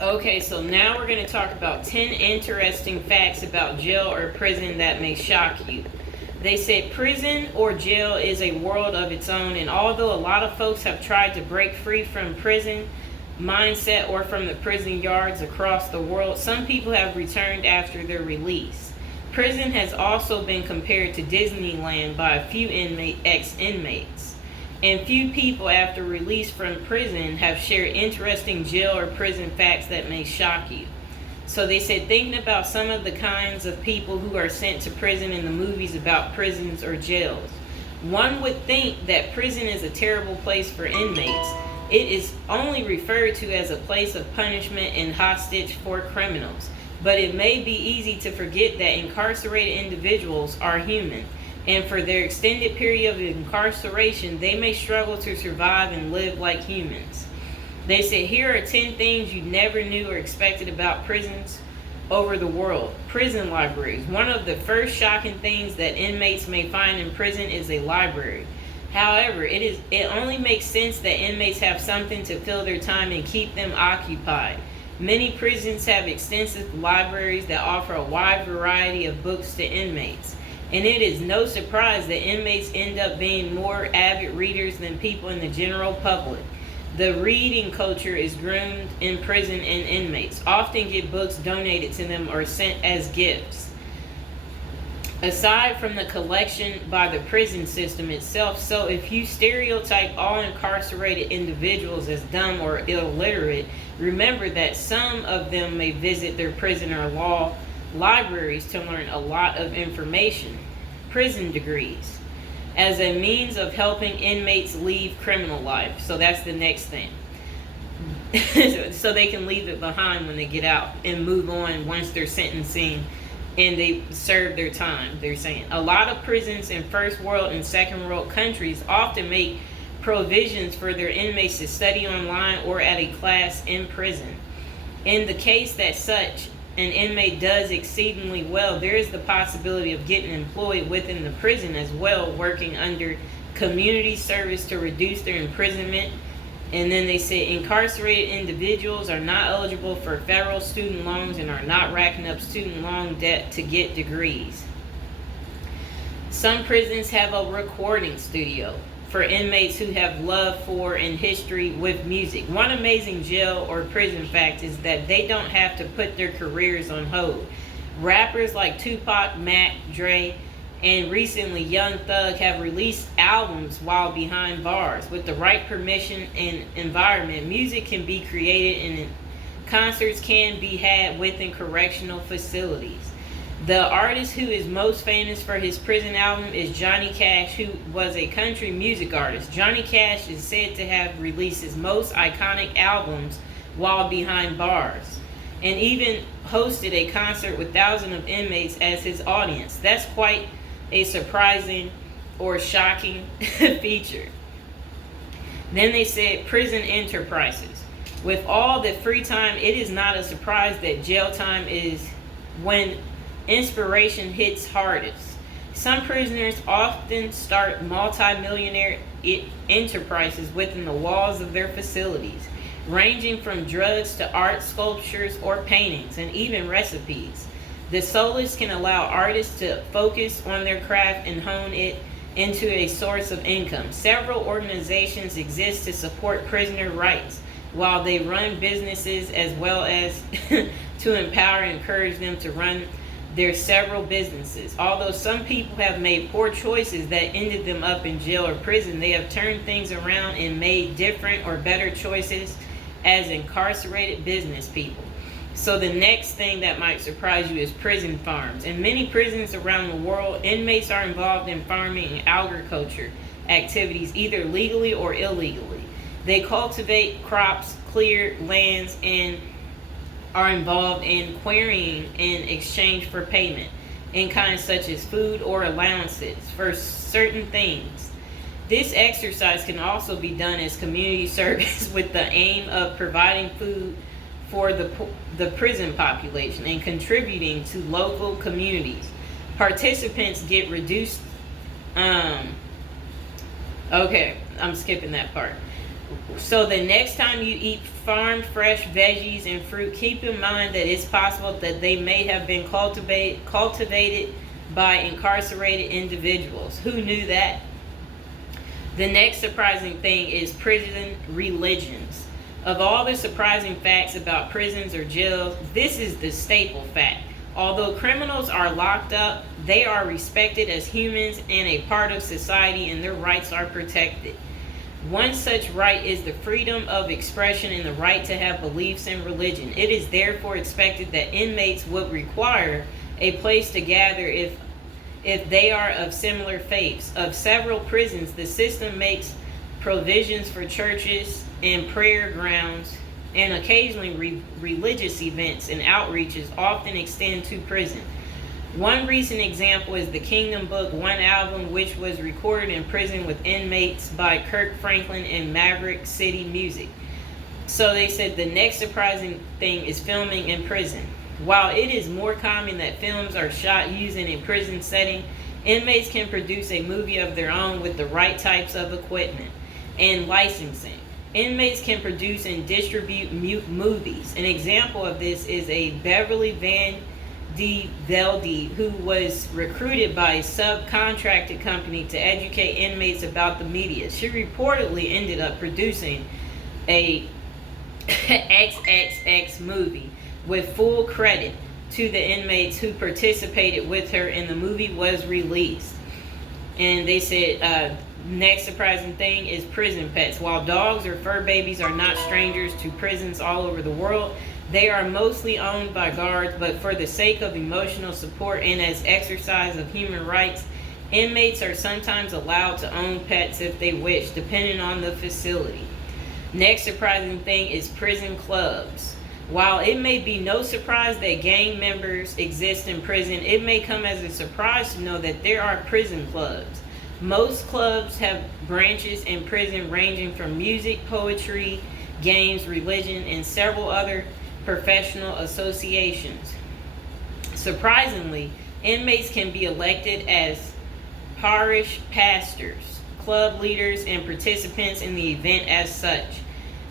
Okay, so now we're going to talk about 10 interesting facts about jail or prison that may shock you. They said prison or jail is a world of its own, and although a lot of folks have tried to break free from prison mindset or from the prison yards across the world, some people have returned after their release. Prison has also been compared to Disneyland by a few ex-inmates. And few people after release from prison have shared interesting jail or prison facts that may shock you. So they said, thinking about some of the kinds of people who are sent to prison in the movies about prisons or jails. One would think that prison is a terrible place for inmates. It is only referred to as a place of punishment and hostage for criminals. But it may be easy to forget that incarcerated individuals are human. And for their extended period of incarceration, they may struggle to survive and live like humans. They said, here are 10 things you never knew or expected about prisons over the world. Prison libraries. One of the first shocking things that inmates may find in prison is a library. However, it only makes sense that inmates have something to fill their time and keep them occupied. Many prisons have extensive libraries that offer a wide variety of books to inmates. And it is no surprise that inmates end up being more avid readers than people in the general public. The reading culture is groomed in prison, and inmates often get books donated to them or sent as gifts. Aside from the collection by the prison system itself, so if you stereotype all incarcerated individuals as dumb or illiterate, remember that some of them may visit their prison or law libraries to learn a lot of information. Prison degrees as a means of helping inmates leave criminal life. So that's the next thing. So they can leave it behind when they get out and move on once they're sentencing and they serve their time, they're saying. A lot of prisons in first world and second world countries often make provisions for their inmates to study online or at a class in prison. In the case that such an inmate does exceedingly well, there is the possibility of getting employed within the prison as well, working under community service to reduce their imprisonment. And then they say incarcerated individuals are not eligible for federal student loans and are not racking up student loan debt to get degrees. Some prisons have a recording studio for inmates who have love for and history with music. One amazing jail or prison fact is that they don't have to put their careers on hold. Rappers like Tupac, Mac, Dre, and recently Young Thug have released albums while behind bars. With the right permission and environment, music can be created and concerts can be had within correctional facilities. The artist who is most famous for his prison album is Johnny Cash, who was a country music artist. Johnny Cash is said to have released his most iconic albums while behind bars, and even hosted a concert with thousands of inmates as his audience. That's quite a surprising or shocking feature. Then they said prison enterprises. With all the free time, it is not a surprise that jail time is when inspiration hits hardest. Some prisoners often start multi-millionaire enterprises within the walls of their facilities, ranging from drugs to art, sculptures, or paintings, and even recipes. The solace can allow artists to focus on their craft and hone it into a source of income. Several organizations exist to support prisoner rights while they run businesses, as well as to empower and encourage them to run their several businesses. Although some people have made poor choices that ended them up in jail or prison, they have turned things around and made different or better choices as incarcerated business people. So the next thing that might surprise you is prison farms. In many prisons around the world, inmates are involved in farming and agriculture activities, either legally or illegally. They cultivate crops, clear lands, and are involved in quarrying in exchange for payment in kinds such as food or allowances for certain things. This exercise can also be done as community service with the aim of providing food for the prison population and contributing to local communities. Participants get reduced. Okay, I'm skipping that part. So the next time you eat farmed fresh veggies and fruit, keep in mind that it's possible that they may have been cultivated by incarcerated individuals. Who knew that? The next surprising thing is prison religions. Of all the surprising facts about prisons or jails, this is the staple fact. Although criminals are locked up, they are respected as humans and a part of society, and their rights are protected. One such right is the freedom of expression and the right to have beliefs in religion. It is therefore expected that inmates would require a place to gather if they are of similar faiths. Of several prisons, the system makes provisions for churches and prayer grounds, and occasionally religious events and outreaches often extend to prison. One recent example is the Kingdom Book 1 album, which was recorded in prison with inmates by Kirk Franklin and Maverick City Music. So they said the next surprising thing is filming in prison. While it is more common that films are shot using a prison setting, inmates can produce a movie of their own with the right types of equipment and licensing. Inmates can produce and distribute movies. An example of this is a Beverly Van D. Velde, who was recruited by a subcontracted company to educate inmates about the media. She reportedly ended up producing a XXX movie with full credit to the inmates who participated with her, and the movie was released. And they said, next surprising thing is prison pets. While dogs or fur babies are not strangers to prisons all over the world, they are mostly owned by guards, but for the sake of emotional support and as exercise of human rights, inmates are sometimes allowed to own pets if they wish, depending on the facility. Next surprising thing is prison clubs. While it may be no surprise that gang members exist in prison, it may come as a surprise to know that there are prison clubs. Most clubs have branches in prison ranging from music, poetry, games, religion, and several other professional associations. Surprisingly, inmates can be elected as parish pastors, club leaders, and participants in the event as such.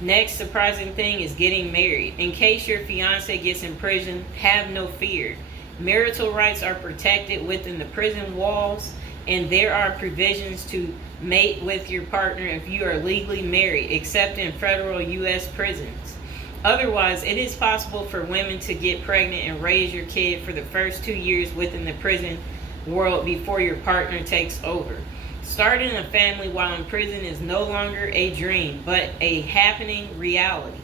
Next surprising thing is getting married. In case your fiance gets in prison, have no fear. Marital rights are protected within the prison walls, and there are provisions to mate with your partner if you are legally married, except in federal U.S. prisons. Otherwise, it is possible for women to get pregnant and raise your kid for the first 2 years within the prison world before your partner takes over. Starting a family while in prison is no longer a dream, but a happening reality.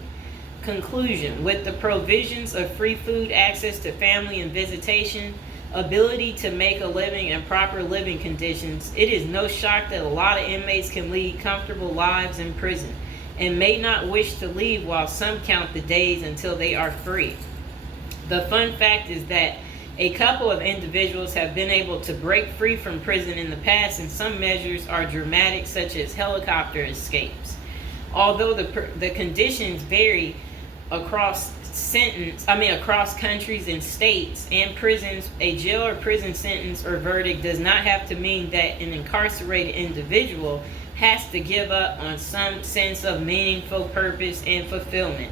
Conclusion: with the provisions of free food, access to family and visitation, ability to make a living, and proper living conditions, it is no shock that a lot of inmates can lead comfortable lives in prison and may not wish to leave, while some count the days until they are free. The fun fact is that a couple of individuals have been able to break free from prison in the past, and some measures are dramatic, such as helicopter escapes. Although the conditions vary across countries and states and prisons, a jail or prison sentence or verdict does not have to mean that an incarcerated individual has to give up on some sense of meaningful purpose and fulfillment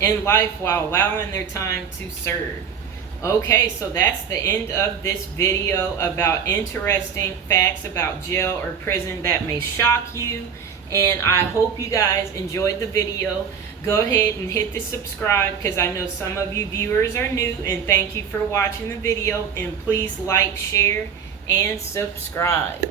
in life while allowing their time to serve. Okay, so that's the end of this video about interesting facts about jail or prison that may shock you. And I hope you guys enjoyed the video. Go ahead and hit the subscribe, because I know some of you viewers are new, and thank you for watching the video. And please like, share, and subscribe.